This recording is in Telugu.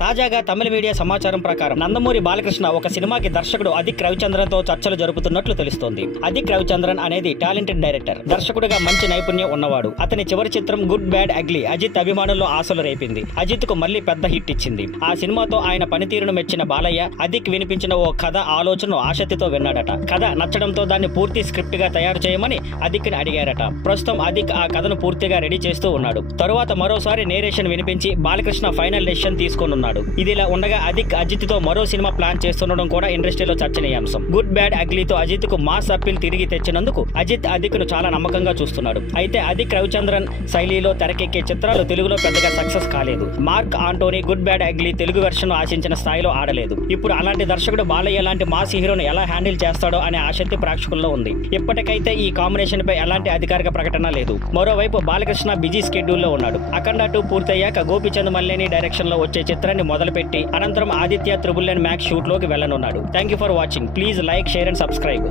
తాజాగా తమిళ మీడియా సమాచారం ప్రకారం నందమూరి బాలకృష్ణ ఒక సినిమాకి దర్శకుడు అదిక్ రవిచంద్రన్ తో చర్చలు జరుపుతున్నట్లు తెలుస్తోంది. అదిక్ రవిచంద్రన్ అనేది టాలెంటెడ్ డైరెక్టర్, దర్శకుడిగా మంచి నైపుణ్యం ఉన్నవాడు. అతని చివరి చిత్రం గుడ్ బ్యాడ్ అగ్లీ అజిత్ అభిమానుల్లో ఆశలు రేపింది. అజిత్ కు మళ్లీ పెద్ద హిట్ ఇచ్చింది. ఆ సినిమాతో ఆయన పనితీరును మెచ్చిన బాలయ్య అదిక్ వినిపించిన ఓ కథ ఆలోచనను ఆసక్తితో విన్నాడట. కథ నచ్చడంతో దాన్ని పూర్తి స్క్రిప్ట్ గా తయారు చేయమని అదిక్ ని అడిగారట. ప్రస్తుతం అదిక్ ఆ కథను పూర్తిగా రెడీ చేస్తూ ఉన్నాడు. తరువాత మరోసారి నేరేషన్ వినిపించి బాలకృష్ణ ఫైనల్ డెసిషన్ తీసుకోనున్నాడు. ఇదిలా ఉండగా అజిత్ తో మరో సినిమా ప్లాన్ చేస్తుండడం కూడా ఇండస్ట్రీలో చర్చనీయాంశం. గుడ్ బ్యాడ్ అగ్లీతో అజిత్ కు మాస్ అప్పీల్ తిరిగి తెచ్చినందుకు అదిక్ ను చాలా నమ్మకంగా చూస్తున్నాడు. అయితే అదిక్ రవిచంద్రన్ శైలిలో తెరకెక్కే చిత్రాలు తెలుగులో పెద్దగా సక్సెస్ కాలేదు. Mark Antony Good Bad Ugly Telugu version ఆశించిన స్థాయిలో ఆడలేదు. ఇప్పుడు అలాంటి దర్శకుడు బాలయ్య లాంటి మాస్ హీరోను ఎలా హ్యాండిల్ చేస్తాడో అనే ఆసక్తి ప్రేక్షకుల్లో ఉంది. ఇప్పటికైతే ఈ కాంబినేషన్ పై ఎలాంటి అధికారిక ప్రకటన లేదు. మరోవైపు బాలకృష్ణ బిజీ స్కెడ్యూల్లో ఉన్నాడు. అఖండ 2 పూర్తయ్యాక గోపీచంద్ మల్లేని డైరెక్షన్ లో వచ్చే చిత్రాన్ని మొదలుపెట్టి అనంతరం ఆదిత్య త్రిబుల్9 మ్యాక్స్ షూట్ లోకి వెళ్లనున్నాడు. Thank you for watching. Please like, share and subscribe.